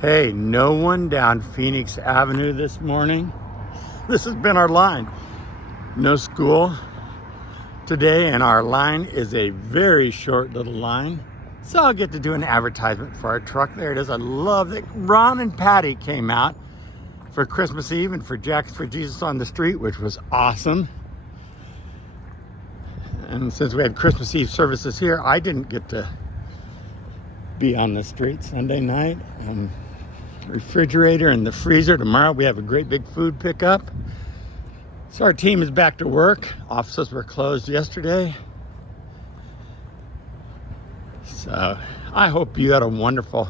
Hey, no one down Phoenix Avenue this morning. This has been our line. No school today, and our line is a very short little line. So I'll get to do an advertisement for our truck. There it is. I love that Ron and Patty came out for Christmas Eve and for Jackets for Jesus on the Street, which was awesome. And since we had Christmas Eve services here, I didn't get to be on the street Sunday night. Refrigerator and the freezer. Tomorrow we have a great big food pickup. So our team is back to work. Offices were closed yesterday. So I hope you had a wonderful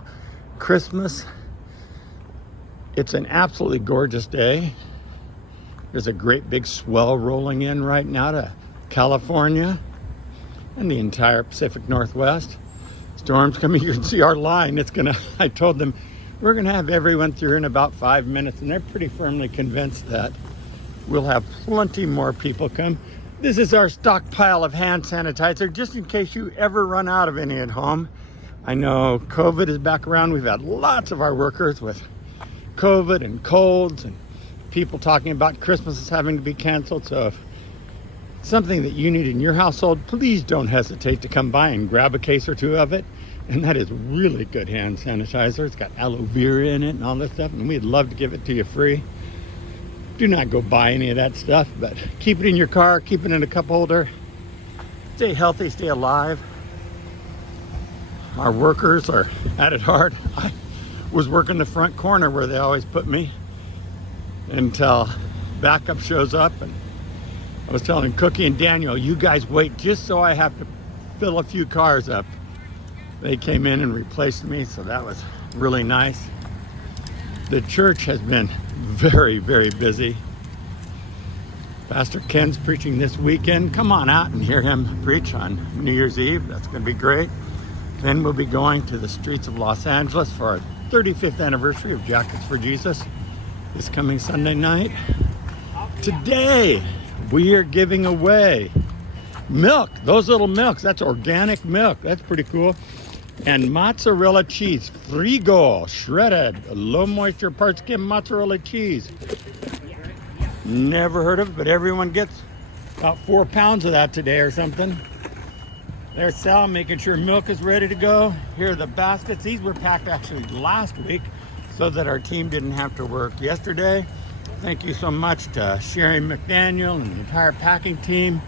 Christmas. It's an absolutely gorgeous day. There's a great big swell rolling in right now to California and the entire Pacific Northwest. Storm's coming. You can see our line. I told them we're gonna have everyone through in about 5 minutes, and they're pretty firmly convinced that we'll have plenty more people come. This is our stockpile of hand sanitizer, just in case you ever run out of any at home. I know COVID is back around. We've had lots of our workers with COVID and colds, and people talking about Christmas is having to be canceled. So if something that you need in your household, please don't hesitate to come by and grab a case or two of it. And that is really good hand sanitizer. It's got aloe vera in it and all this stuff, and we'd love to give it to you free. Do not go buy any of that stuff, but keep it in your car, keep it in a cup holder. Stay healthy, stay alive. Our workers are at it hard. I was working the front corner where they always put me until backup shows up, and I was telling Cookie and Daniel, you guys wait just so I have to fill a few cars up. They came in and replaced me, so that was really nice. The church has been very, very busy. Pastor Ken's preaching this weekend. Come on out and hear him preach on New Year's Eve. That's going to be great. Then we'll be going to the streets of Los Angeles for our 35th anniversary of Jackets for Jesus this coming Sunday night. Today, we are giving away milk. Those little milks, that's organic milk. That's pretty cool. And mozzarella cheese, Frigo, shredded, low moisture part skim mozzarella cheese. Never heard of it, but everyone gets about 4 pounds of that today or something. There's Sal making sure milk is ready to go. Here are the baskets. These were packed actually last week so that our team didn't have to work yesterday. Thank you so much to Sherry McDaniel and the entire packing team.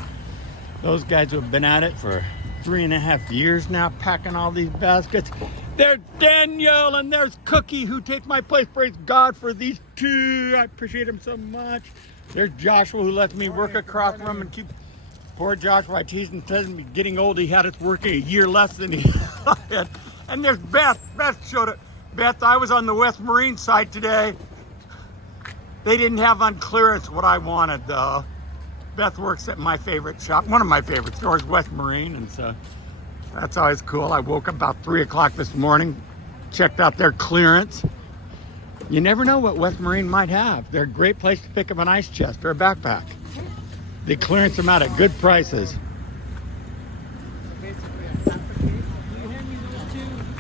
Those guys have been at it for 3.5 years now, packing all these baskets. There's Daniel and there's Cookie, who take my place. Praise God for these two. I appreciate them so much. There's Joshua, who lets me work across from him and keep. Poor Joshua, I teased him, tells me getting old, he had us working a year less than he had. And there's Beth. Beth showed it. Beth, I was on the West Marine side today. They didn't have on clearance what I wanted, though. Beth works at my favorite shop, one of my favorite stores, West Marine, and so that's always cool. I woke up about 3 o'clock this morning, checked out their clearance. You never know what West Marine might have. They're a great place to pick up an ice chest or a backpack. They clearance them out at good prices.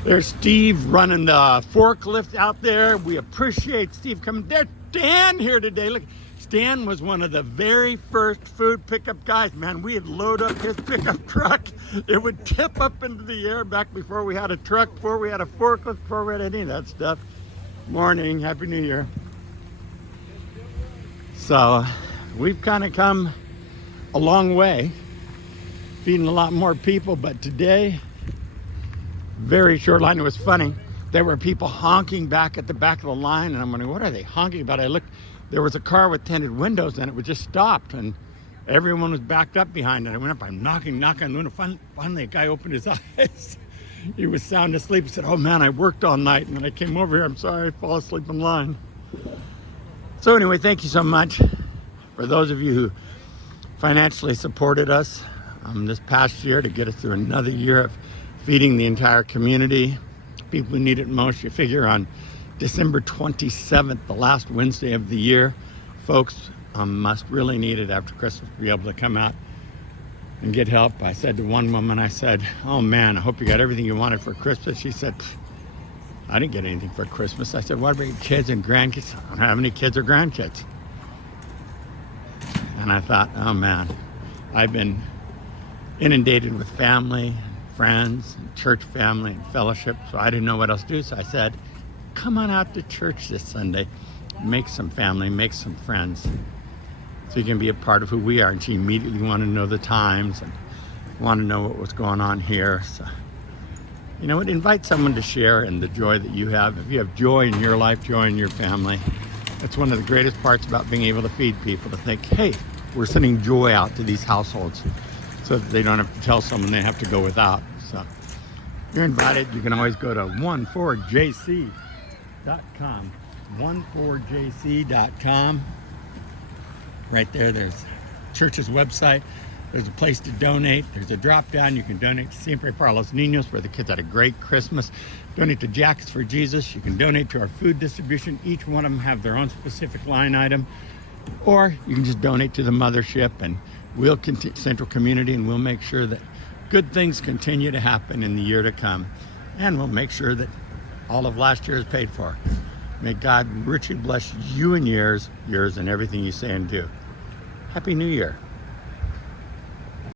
There's Steve running the forklift out there. We appreciate Steve coming. There's Dan here today. Look, Stan was one of the very first food pickup guys. Man, we'd load up his pickup truck. It would tip up into the air back before we had a truck, before we had a forklift, before we had any of that stuff. Morning, Happy New Year. So we've kind of come a long way, feeding a lot more people, but today, very short line. It was funny. There were people honking back at the back of the line, and I'm wondering, what are they honking about? I looked, there was a car with tinted windows, and it was just stopped, and everyone was backed up behind it. I went up, I'm knocking on the window. Finally, a guy opened his eyes. He was sound asleep. He said, oh man, I worked all night, and then I came over here. I'm sorry, I fall asleep in line. So anyway, thank you so much for those of you who financially supported us this past year to get us through another year of feeding the entire community. People who need it most. You figure on December 27th, the last Wednesday of the year, folks must really need it after Christmas to be able to come out and get help. I said to one woman, I said, oh man, I hope you got everything you wanted for Christmas. She said, I didn't get anything for Christmas. I said, what about your kids and grandkids? I don't have any kids or grandkids. And I thought, oh man, I've been inundated with family, friends, and church family, and fellowship, so I didn't know what else to do. So I said, come on out to church this Sunday, make some family, make some friends, so you can be a part of who we are. And she immediately wanted to know the times and wanted to know what was going on here. So, you know what, invite someone to share in the joy that you have. If you have joy in your life, joy in your family, that's one of the greatest parts about being able to feed people, to think, hey, we're sending joy out to these households so that they don't have to tell someone they have to go without. So you're invited. You can always go to 14jc.com. 14jc.com. Right there, there's church's website. There's a place to donate. There's a drop down. You can donate to Siempre para los Niños, where the kids had a great Christmas. Donate to Jackets for Jesus. You can donate to our food distribution. Each one of them have their own specific line item. Or you can just donate to the mothership, and we'll continue, Central Community, and we'll make sure that good things continue to happen in the year to come. And we'll make sure that all of last year is paid for. May God richly bless you and yours, and everything you say and do. Happy New Year.